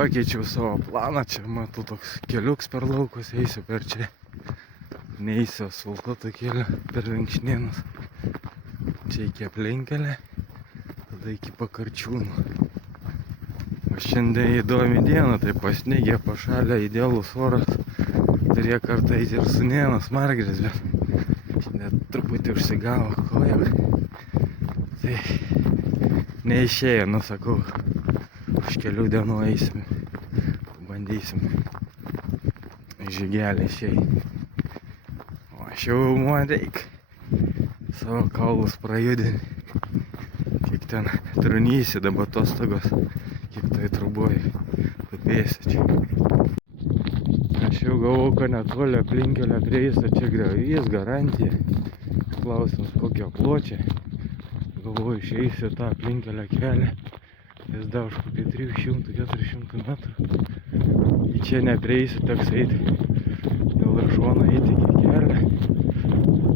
pakeičiau savo planą, čia matau toks keliuks per laukus, eisiu per čia, neįsiu asfaltuotą kelią per Vinkšnėnus, čia iki aplinkelę, tada iki Pakarčiūnų. O šiandien įdomi diena, tai pasnygė, pašalė, idealus oras, turėjo kartą eiti ir Sūnėnas Margiris, bet net truputį užsigavo koja, tai neišėjo, nu sakau, už kelių dienų eisim, bandysim žygelį išėjai. O aš jau man reik savo kaulus prajudinti, kiek ten trunysi dabar atostogos, kiek tai truboji tupėsi čia. Aš jau galvoju, kad netoli aplinkelio prieisiu, čia griovys, garantija. Klausimas, kokio pločio. Galvoju, išeisiu tą aplinkelio kelią. Jis dar už kokį 300-400 metrų. Į čia neprieisiu, teks eiti. Dėl viršoną eiti iki kelią.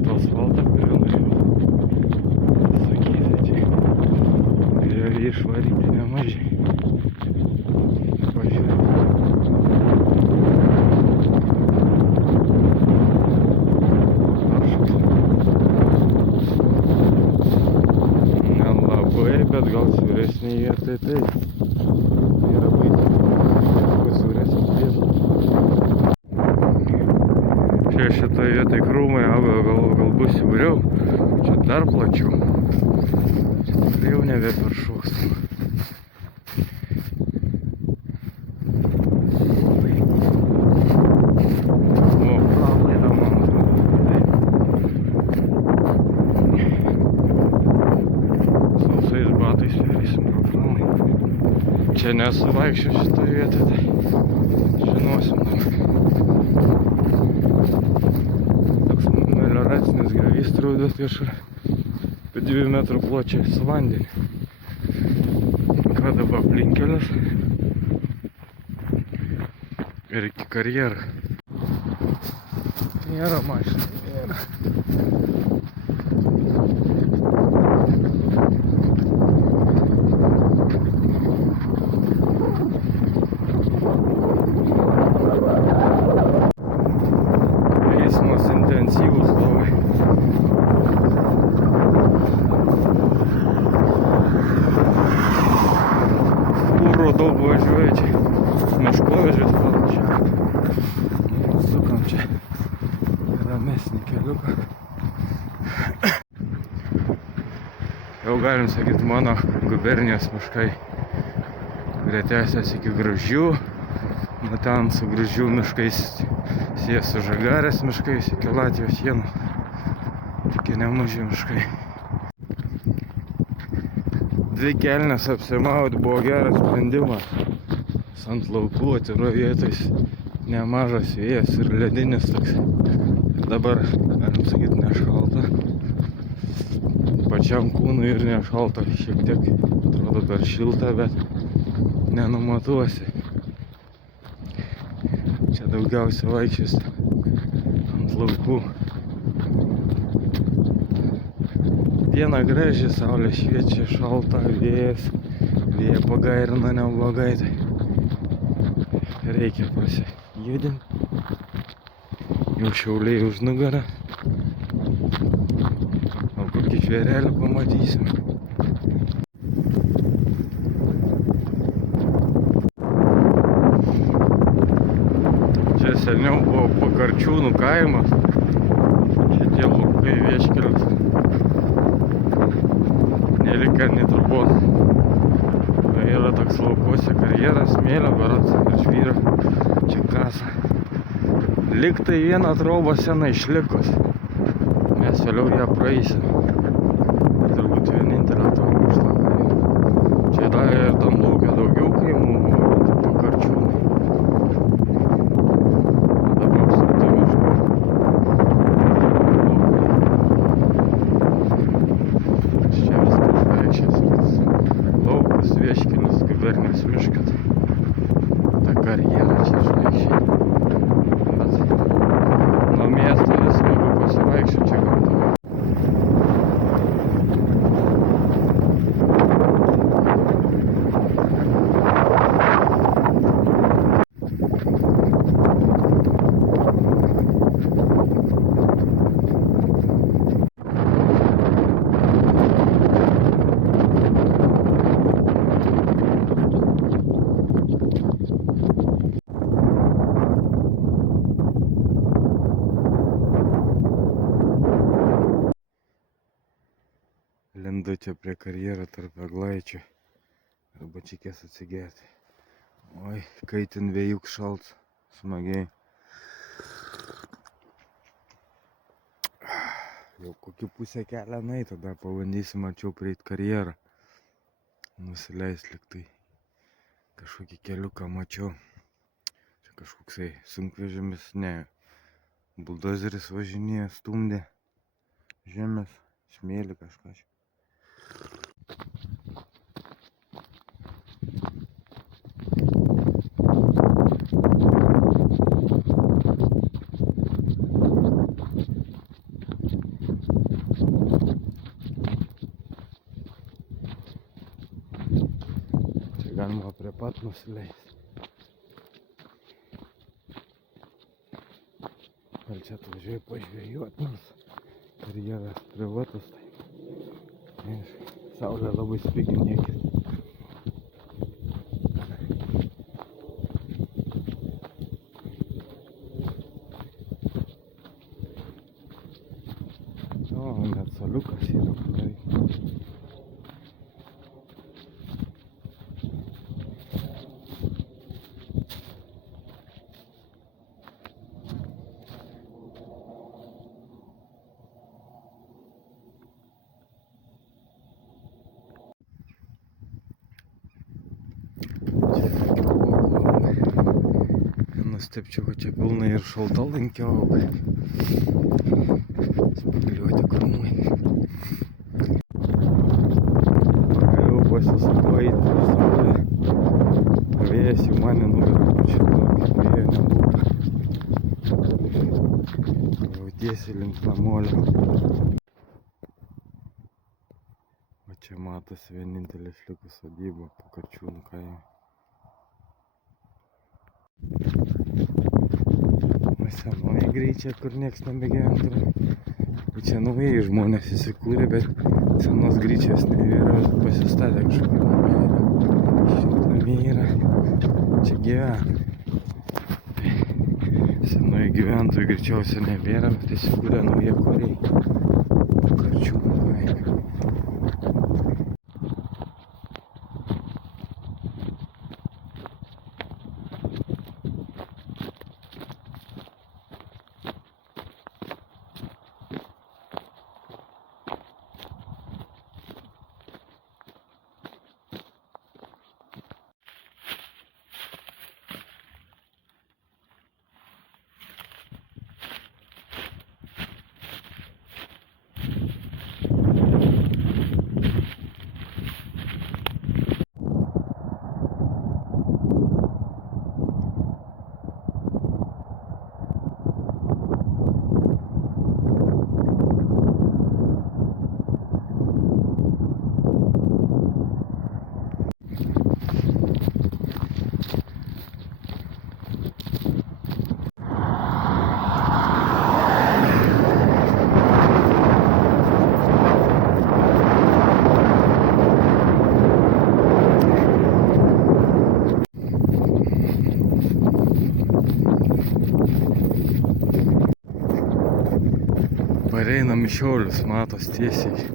To asfaltą, kurio norėjau sakyti čia. Ir išvaryti nemažai. Pažiūrėjau. Bet gal siauresnėje vietoje tai yra baigti siauresnės vietos. Čia šitoje vietoje krūmai auga, gal bus siauriau, čia dar plačiau. Čia tikrai jau nebe per šoks. Čia nesu vaikščiu šitą vietą, tai žinosim toks melioracinis griovys trūdas kažkur apie 2 metrų pločio su vandeniu. Ką dabar aplinkelis ir iki karjerą. Nėra mašina, nėra. Intensyvus labai. Fūrų daug važiuoja čia. Miškovežis panašiai. Sukam čia ramesnį keliuką. Jau galim sakyti, mano gubernijos miškai, kurie tęsiasi iki Gruzdžių. Nuo ten su Gruzdžių miškais sieja su Žagarės miškais iki Latvijos sienų. Tokie nemaži miškai. 2 kelnes apsimaut buvo geras sprendimas. Ant laukų atviroj vietais nemažas vėjas ir ledinis toks. Ir dabar, galim sakyti, nešalta. Pačiam kūnui ir nešalta. Šiek tiek atrodo per šilta, bet nenumatuosi. Čia daugiausia vaikščios ant laukų. Diena graži, saulė šviečia, šalta, vėjas. Vėja pagairina neblogai, tai reikia pasijudinti. Jau šiauliai už nugarą. O kokį žvėrelį pamatysim. Čia seniau buvo Pakarčiūnų kaimas. Čia tie laukai Vieškelis. Nelika nei turbūt. Yra toks laukuose karjeras, smėlio, berods, žvyro. Čia kasa. Liktai viena troba sena išlikus. Mes vėliau ją praeisim. Ir turbūt vienintelė troba už tą kaimą. Čia dar ir tam laukia daugiau kaimų, tai Pakarčiūnų. Vieškelis, gubernijos miškas. Ta karjera čia žvaigždžiai. Bet nuo miesto nesmagu pasivaikščioti čia gamtoje. Lendu čia prie karjero tarp eglaičių. Arba čikės atsigerti. Oi, kaitin vėjuk šalts. Smagiai. Jau kokį pusę kelią nai, tada pabandysim arčiau prieit karjerą. Nusileis liktai. Kažkokį keliuką mačiau. Čia kažkoksai sunkvežimis, ne. Buldozeris važinėja, stumdė žemės, smėlį kažką. Čia galima prie pat nusileisti. Gal čia atvažiuoju pažvėjuot, nors karjeras privatus, tai saulė labai spiginėkit. O, net saliukas yra padarytas. Nustepčiau, kad čia pilnai ir šaltalankių auga. Spygliuoti krūmai. Pagaliau pasisukau eiti už saulę. Vėjas jau mane nugarą, kur čia kaip vėjo nebūtų. Jau tiesiai link namolio. O čia matosi vienintelis likus sodyba po Karčiūnų kaime. Senoji greičia, kur nieks nebegyventų. Čia naujai žmonės įsikūrė, bet senos greičias nebėra, pasistatė kažkokį namelį. Šiltnamį yra, čia gyvena. Senoji gyventojų greičiausiai nebėra, bet įsikūrė nauja koriai. Karčiūnų kaime. Pareinam į Šiaulius, matos tiesiai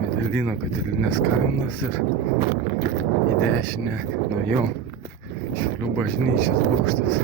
Medelino Katilinės kaimas ir į dešinę nuo jo Šiaulių bažnyčios bokštas.